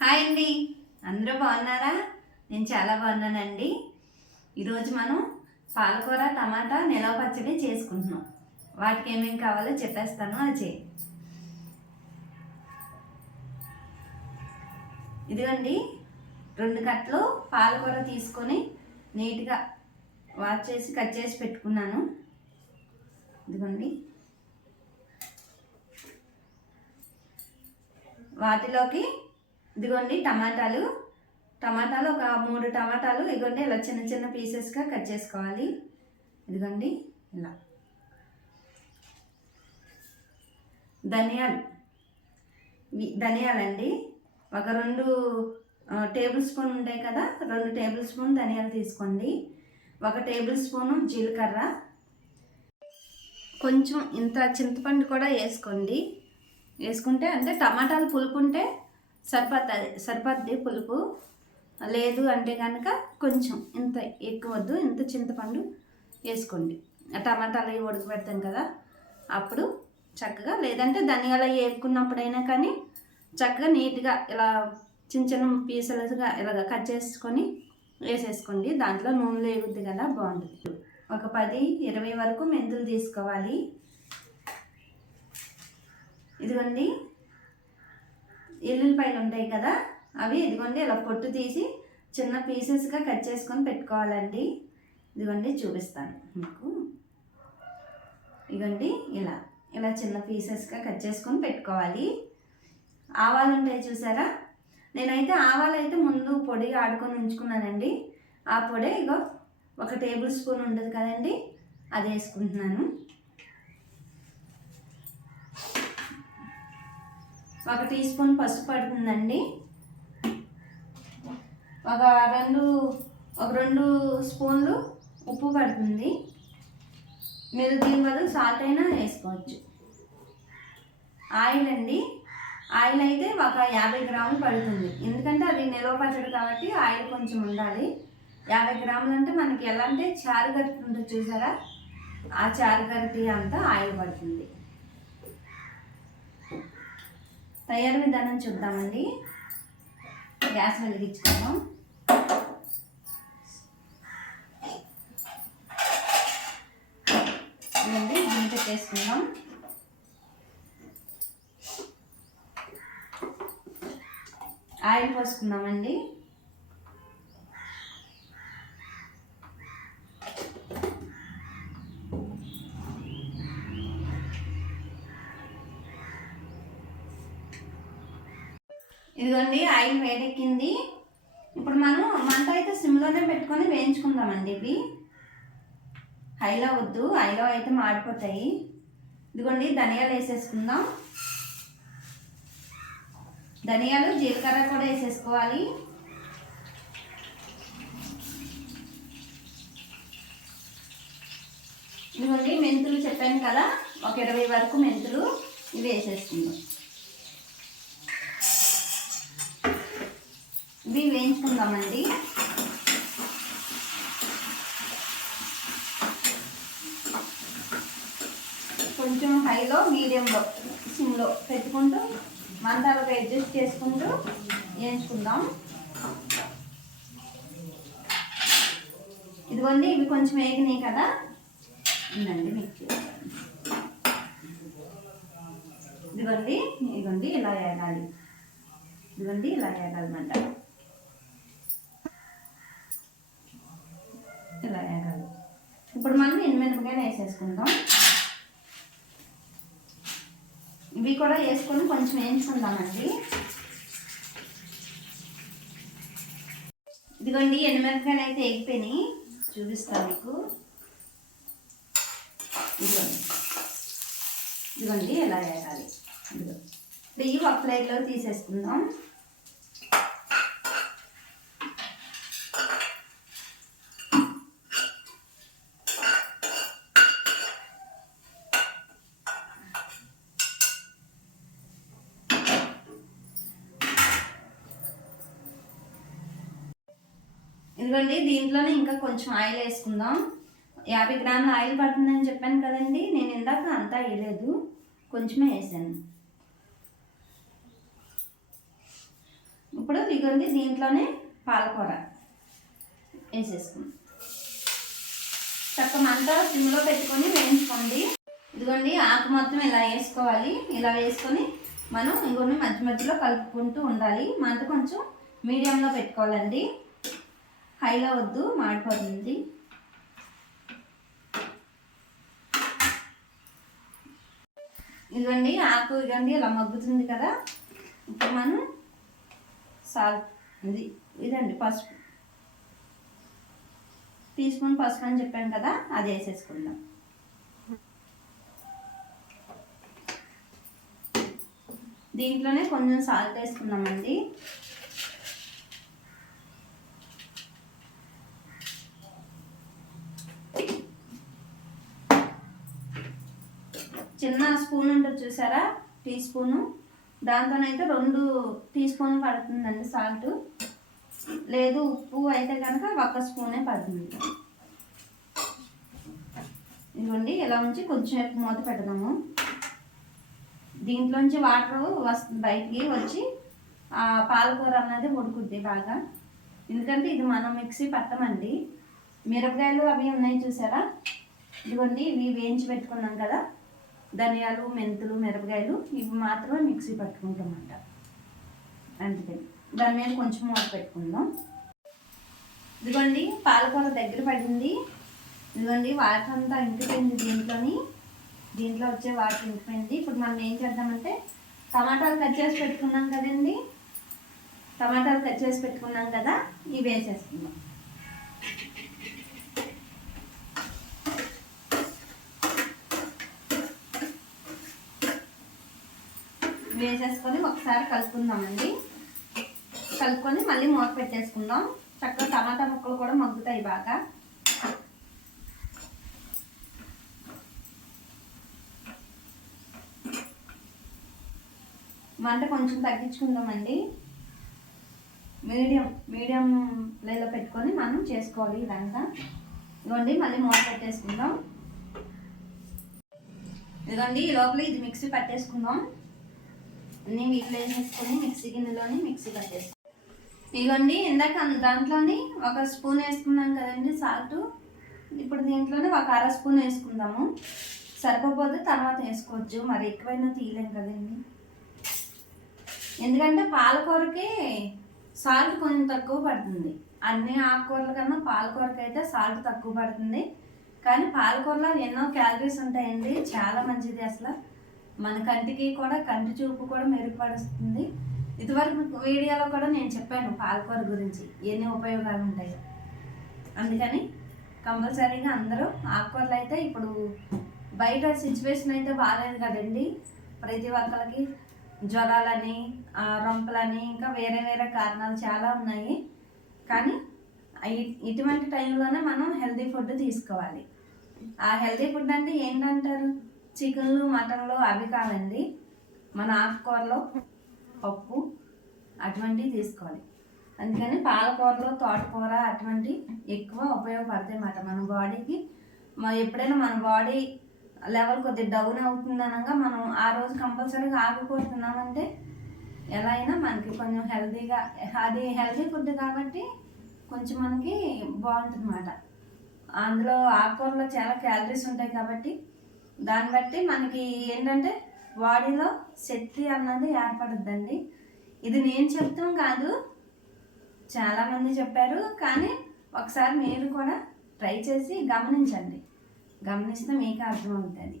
Hi అండి, అందరూ బాగున్నారా? నేను చాలా బాగున్నానండి. ఈరోజు మనం పాలకూర టమాటా నిలవ పచ్చడి చేసుకుంటున్నాం. వాటికి ఏమేమి కావాలో చెప్పేస్తాను, అది చేయి. ఇదిగోండి, 2 కట్టలు పాలకూర తీసుకొని నీట్గా వాష్ చేసి కట్ చేసి పెట్టుకున్నాను. ఇదిగోండి, వాటిలోకి ఇదిగోండి టమాటాలు ఒక 3 టమాటాలు ఇదిగోండి ఇలా చిన్న చిన్న పీసెస్గా కట్ చేసుకోవాలి. ఇదిగోండి ఇలా ధనియాలండి ఒక 2 టేబుల్ స్పూన్ ఉంటాయి కదా, 2 టేబుల్ స్పూన్ ధనియాలు తీసుకోండి. 1 టేబుల్ స్పూను జీలకర్ర, కొంచెం ఇంత చింతపండు కూడా వేసుకోండి. వేసుకుంటే అంటే టమాటాలు పులుపు ఉంటే సరిపోద్ది పులుపు. లేదు అంటే కనుక కొంచెం ఇంత ఎక్కువ వద్దు, ఇంత చింతపండు వేసుకోండి. టమాటాలు అవి ఉడకబెడతాం కదా అప్పుడు చక్కగా, లేదంటే ధనియాలు అవి వేపుకున్నప్పుడైనా కానీ చక్కగా నీట్గా ఇలా చిన్న చిన్న పీసులుగా ఇలాగ కట్ చేసుకొని వేసేసుకోండి. దాంట్లో నూనె వేగుద్ది కదా, బాగుంటుంది. ఒక 10-20 వరకు మెంతులు తీసుకోవాలి. ఇదిగోండి ఎల్లుల్లిపాయలు ఉంటాయి కదా, అవి ఇదిగోండి ఇలా పొట్టు తీసి చిన్న పీసెస్గా కట్ చేసుకొని పెట్టుకోవాలండి. ఇదిగోండి చూపిస్తాను మీకు. ఇదిగోండి ఇలా చిన్న పీసెస్గా కట్ చేసుకొని పెట్టుకోవాలి. ఆవాలు ఉంటాయి చూసారా, నేనైతే ఆవాలు అయితే ముందు పొడి ఆడుకొని ఉంచుకున్నానండి. ఆ పొడి ఇగో 1 టేబుల్ స్పూన్ ఉంటుంది కదండి, అది వేసుకుంటున్నాను. 1 టీ స్పూన్ పసుపు పడుతుందండి. ఒక రెండు స్పూన్లు ఉప్పు పడుతుంది. మీరు దీని బదులు సాల్ట్ అయినా వేసుకోవచ్చు. ఆయిల్ అండి, ఆయిల్ అయితే ఒక 50 గ్రాములు పడుతుంది. ఎందుకంటే అది నిలవ పచ్చడి కాబట్టి ఆయిల్ కొంచెం ఉండాలి. 50 గ్రాములు అంటే మనకి ఎలా అంటే చారు గరిటె ఉంటుంది చూసారా, ఆ చారు గరిటె అంతా ఆయిల్ పడుతుంది. తయారు విధానం చూద్దామండి. గ్యాస్ వెలిగించుకుందాం. ఇదండి గింజ చేసుకుందాం. ఆయిల్ పోసుకుందామండి. ఇదిగోండి ఆయిల్ వేడెక్కింది. ఇప్పుడు మనం మంట అయితే సిమ్లోనే పెట్టుకొని వేయించుకుందామండి. ఇవి హైలో వద్దు, హైలో అయితే మాడిపోతాయి. ఇదిగోండి ధనియాలు వేసేసుకుందాం. ధనియాలు జీలకర్ర కూడా వేసేసుకోవాలి. ఇదిగోండి మెంతులు చెప్పాను కదా, ఒక 20 వరకు మెంతులు ఇవి వేసేసుకుందాం. ఇవి వేయించుకుందామండి. కొంచెం హైలో మీడియంలో సిమ్లో పెట్టుకుంటూ మందాలకు అడ్జస్ట్ చేసుకుంటూ వేయించుకుందాం. ఇదిగోండి ఇవి కొంచెం వేగినాయి కదా, ఉందండి మీకు ఇదిగోండి ఇలా వేయాలి. ఇదిగోండి ఇలా వేయాలన్నమాట, ఇలా వేయాలి. ఇప్పుడు మనం ఎండుమిరపకాయలు వేసేసుకుందాం. ఇవి కూడా వేసుకొని కొంచెం వేయించుకుందామండి. ఇదిగోండి ఎండుమిరపకాయలు అయితే వేగిపోయినాయి, చూపిస్తాను మీకు. ఇదిగోండి ఇలా వేయాలి. ఇవి ఒక ప్లేట్లో తీసేసుకుందాం. ఇదిగోండి దీంట్లోనే ఇంకా కొంచెం ఆయిల్ వేసుకుందాం. 50 గ్రాముల ఆయిల్ పడుతుందని చెప్పాను కదండి, నేను ఇందాక అంతా వేయలేదు, కొంచెమే వేసాను. ఇప్పుడు ఇదిగోండి దీంట్లోనే పాలకూర వేసేసుకుందాం. చక్కగా మంట సిమ్లో పెట్టుకొని వేయించుకోండి. ఇదిగోండి ఆకు మొత్తం ఇలా వేసుకోవాలి. ఇలా వేసుకొని మనం ఇంకొన్ని మధ్య మధ్యలో కలుపుకుంటూ ఉండాలి. మంట కొంచెం మీడియంలో పెట్టుకోవాలండి, హైలో వద్దు, మాడిపోతుంది. ఇదిగోండి ఆకు ఇదిగోండి ఇలా మగ్గుతుంది కదా. ఇప్పుడు మనం సాల్ట్ ఇదండి పసుపు, టీ స్పూన్ పసుపు అని చెప్పాను కదా, అది వేసేసుకుందాం. దీంట్లోనే కొంచెం సాల్ట్ వేసుకున్నామండి. చిన్న స్పూన్ ఉంటుంది చూసారా, టీ స్పూను, దాంతోనైతే 2 టీ స్పూన్లు పడుతుందండి సాల్ట్. లేదు ఉప్పు అయితే కనుక 1 స్పూనే పడుతుంది. ఇదిగోండి ఇలా ఉంచి కొంచెం మూత పెడదాము. దీంట్లోంచి వాటర్ బయటికి వచ్చి ఆ పాలకూర అన్నది ఉడుకుద్ది బాగా. ఎందుకంటే ఇది మనం మిక్సీ పట్టమండి. మిరపకాయలు అవి ఉన్నాయి చూసారా, ఇదిగోండి ఇవి వేయించి పెట్టుకున్నాం కదా, ధనియాలు, మెంతులు, మిరపకాయలు, ఇవి మాత్రమే మిక్సీ పట్టుకుంటామంట. అందుకని దాని మీద కొంచెం మూత పెట్టుకుందాం. ఇదిగోండి పాలకూర దగ్గర పడింది. ఇదిగోండి వాటర్ అంతా ఇంకిపోయింది, దీంట్లో వచ్చే వాటర్ ఇంకిపోయింది. ఇప్పుడు మనం ఏం చేద్దామంటే టమాటాలు కట్ చేసి పెట్టుకున్నాం కదండి, ఇవి వేసేసుకుందాం. వేసేసుకొని ఒకసారి కలుపుకుందామండి. కలుపుకొని మళ్ళీ మూత పెట్టేసుకుందాం. చక్కగా టమాటా ముక్కలు కూడా మగ్గుతాయి బాగా. మంట కొంచెం తగ్గించుకుందామండి. మీడియం ఫ్లేమ్లో పెట్టుకొని మనం చేసుకోవాలి ఇదంతా. ఇదిగోండి మళ్ళీ మూత పెట్టేసుకుందాం. ఇదిగోండి ఈ లోపల ఇది మిక్సీ పట్టేసుకుందాం. అన్నీ వీటిలో వేసేసుకొని మిక్సీ గిన్నెలోని మిక్సీ పట్టేసుకుందాం. ఇదిగోండి ఇందాక దాంట్లోని 1 స్పూన్ వేసుకున్నాం కదండి సాల్ట్. ఇప్పుడు దీంట్లోనే 1/2 స్పూన్ వేసుకుందాము. సరిపోతే తర్వాత వేసుకోవచ్చు, మరి ఎక్కువైనా తీయలేం కదండి. ఎందుకంటే పాలకూరకి సాల్ట్ కొంచెం తక్కువ పడుతుంది. అన్ని ఆకుకూరల కన్నా పాలకూరకి అయితే సాల్ట్ తక్కువ పడుతుంది. కానీ పాలకూరలో ఎన్నో క్యాలరీస్ ఉంటాయండి, చాలా మంచిది. అసలు మన కంటికి కూడా, కంటి చూపు కూడా మెరుగుపరుస్తుంది. ఇదివరకు వీడియోలో కూడా నేను చెప్పాను పాలకూర గురించి ఎన్ని ఉపయోగాలు ఉంటాయో. అందుకని కంపల్సరీగా అందరూ ఆకుకూరలు అయితే, ఇప్పుడు బయట సిచ్యువేషన్ అయితే బాగాలేదు కదండి, ప్రతి ఒక్కరికి జ్వరాలని, రొంపలని, ఇంకా వేరే కారణాలు చాలా ఉన్నాయి. కానీ ఇటువంటి టైంలోనే మనం హెల్తీ ఫుడ్ తీసుకోవాలి. ఆ హెల్తీ ఫుడ్ అంటే ఏంటంటారు, చికెన్లు, మటన్లు అవి కాదండి, మన ఆకుకూరలో పప్పు అటువంటివి తీసుకోవాలి. అందుకని పాలకూరలో తోటకూర అటువంటి ఎక్కువ ఉపయోగపడతాయి అన్నమాట మన బాడీకి. ఎప్పుడైనా మన బాడీ లెవెల్ కొద్దిగా డౌన్ అవుతుంది అనగా మనం ఆ రోజు కంపల్సరీగా ఆకుకూర తిన్నామంటే ఎలా అయినా మనకి కొంచెం హెల్తీగా, అది హెల్తీ ఫుడ్ కాబట్టి కొంచెం మనకి బాగుంటుంది అన్నమాట. అందులో ఆకుకూరలో చాలా క్యాలరీస్ ఉంటాయి కాబట్టి దాన్ని బట్టి మనకి ఏంటంటే బాడీలో శక్తి అన్నది ఏర్పడుద్దండి. ఇది నేను చెప్తాం కాదు, చాలామంది చెప్పారు. కానీ ఒకసారి మీరు కూడా ట్రై చేసి గమనించండి, గమనిస్తే మీకు అర్థమవుతుంది.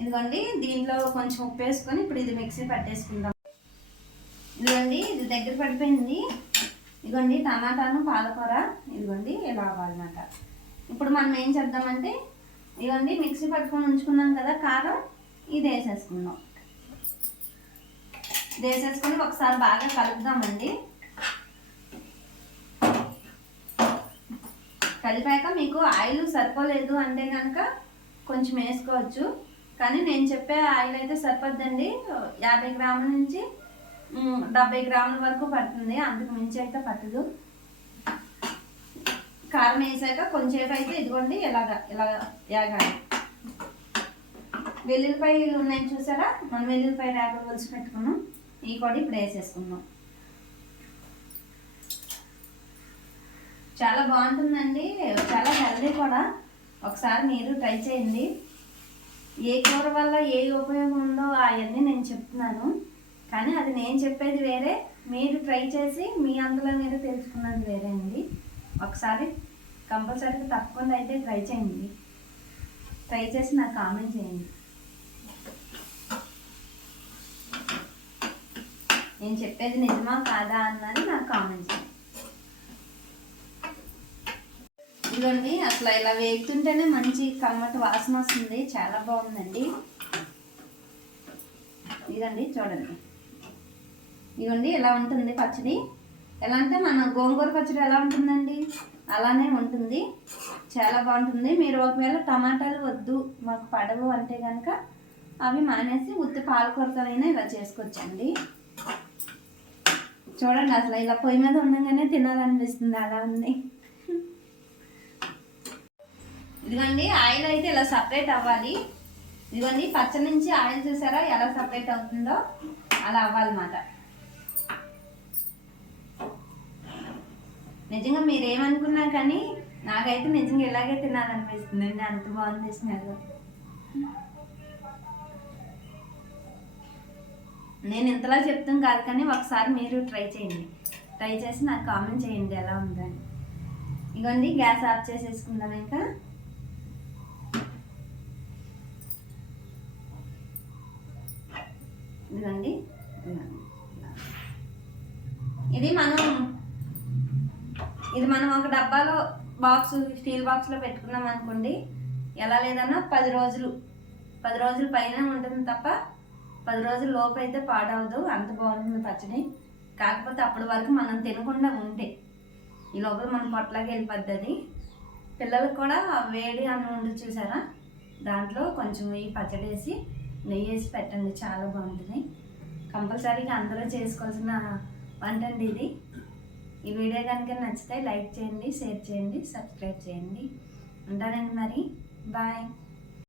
ఇదిగోండి దీంట్లో కొంచెం ఉప్పు వేసుకొని ఇప్పుడు ఇది మిక్సీ పట్టేసుకుందాం. ఇదిగోండి ఇది దగ్గర పడిపోయింది. ఇదిగోండి టమాటాను పాలకూర ఇదిగోండి ఇలా అవ్వాలన్నమాట. ఇప్పుడు మనం ఏం చేద్దామంటే ఇదిగోండి మిక్సీ పట్టుకొని ఉంచుకున్నాం కదా కారం, ఇది వేసేసుకుందాం. ఇది వేసేసుకొని ఒకసారి బాగా కలుపుదామండి. కలిపాక మీకు ఆయిల్ సరిపోలేదు అంటే కనుక కొంచెం వేసుకోవచ్చు. కానీ నేను చెప్పే ఆయిల్ అయితే సరిపోద్దండి. 50 గ్రాముల నుంచి 70 గ్రాముల వరకు పడుతుంది, అందుకు మించి అయితే పట్టదు. కారం వేసాక కొంచెంసేపు అయితే ఇదిగోండి ఇలా యాగాలి. వెల్లుల్లిపాయలు ఉన్నాయి చూసారా, మనం వెల్లుల్లిపాయ రేపలు ఒలిచి పెట్టుకున్నాం. ఈ కూడా ఇప్పుడు వేసేసుకుందాం. చాలా బాగుంటుందండి, చాలా హెల్దీ కూడా. ఒకసారి మీరు ట్రై చేయండి. ఏ కూర వల్ల ఏ ఉపయోగం ఉందో అవన్నీ నేను చెప్తున్నాను, కానీ అది నేను చెప్పేది వేరే, మీరు ట్రై చేసి మీ అందులో మీరు తెలుసుకున్నది వేరే అండి. ఒకసారి కంపల్సరీగా తప్పకుండా అయితే ట్రై చేయండి. ట్రై చేసి నాకు కామెంట్ చేయండి. నేను చెప్పేది నిజమా కాదా అన్నది నాకు కామెంట్ చేయండి. ఇదిగోండి, అసలు ఇలా వేగుతుంటేనే మంచి కమ్మటి వాసన వస్తుంది, చాలా బాగుందండి. ఇదండి చూడండి, ఇదిగోండి ఇలా ఉంటుంది పచ్చడి. ఎలా అంటే మన గోంగూర పచ్చడి ఎలా ఉంటుందండి అలానే ఉంటుంది, చాలా బాగుంటుంది. మీరు ఒకవేళ టమాటాలు వద్దు మాకు పడవు అంటే కనుక అవి మానేసి ఉత్తి పాలకూరతోనైనా ఇలా చేసుకోవచ్చండి. చూడండి, అసలు ఇలా పొయ్యి మీద ఉండగానే తినాలనిపిస్తుంది, అలా ఉంది. ఇదిగోండి, ఆయిల్ అయితే ఇలా సపరేట్ అవ్వాలి. ఇదిగోండి, పచ్చడి నుంచి ఆయిల్ చూసారా ఎలా సపరేట్ అవుతుందో, అలా అవ్వాలన్నమాట. నిజంగా మీరేమనుకున్నా కానీ నాకైతే నిజంగా ఇలాగే తినాలనిపిస్తుంది అండి, అంత బాగుంది స్మెల్. నేను ఇంతలా చెప్తాను కాదు, కానీ ఒకసారి మీరు ట్రై చేయండి. ట్రై చేసి నాకు కామెంట్ చేయండి ఎలా ఉందని. ఇదిగోండి, గ్యాస్ ఆఫ్ చేసేసుకుందాం. ఇంకా ఇదిగోండి, ఇది మనం ఒక డబ్బాలో స్టీల్ బాక్స్లో పెట్టుకున్నాం అనుకోండి, ఎలా లేదన్నా 10 రోజులు పైన ఉంటుంది తప్ప 10 రోజుల లోపు అయితే పాడవదు, అంత బాగుంటుంది పచ్చడి. కాకపోతే అప్పటి వరకు మనం తినకుండా ఉంటే ఈ లోపల మన పొట్టలాగా వెళ్ళిపోద్ది అది. పిల్లలకు కూడా వేడి అన్నం ఉండి చూసారా, దాంట్లో కొంచెం ఈ పచ్చడి వేసి నెయ్యి వేసి పెట్టండి, చాలా బాగుంటుంది. కంపల్సరీగా అందరూ చేసుకోవాల్సిన వంట అండి ఇది. ఈ వీడియో కనుక నచ్చితే లైక్ చేయండి, షేర్ చేయండి, సబ్స్క్రైబ్ చేయండి. ఉంటానండి మరి, బాయ్.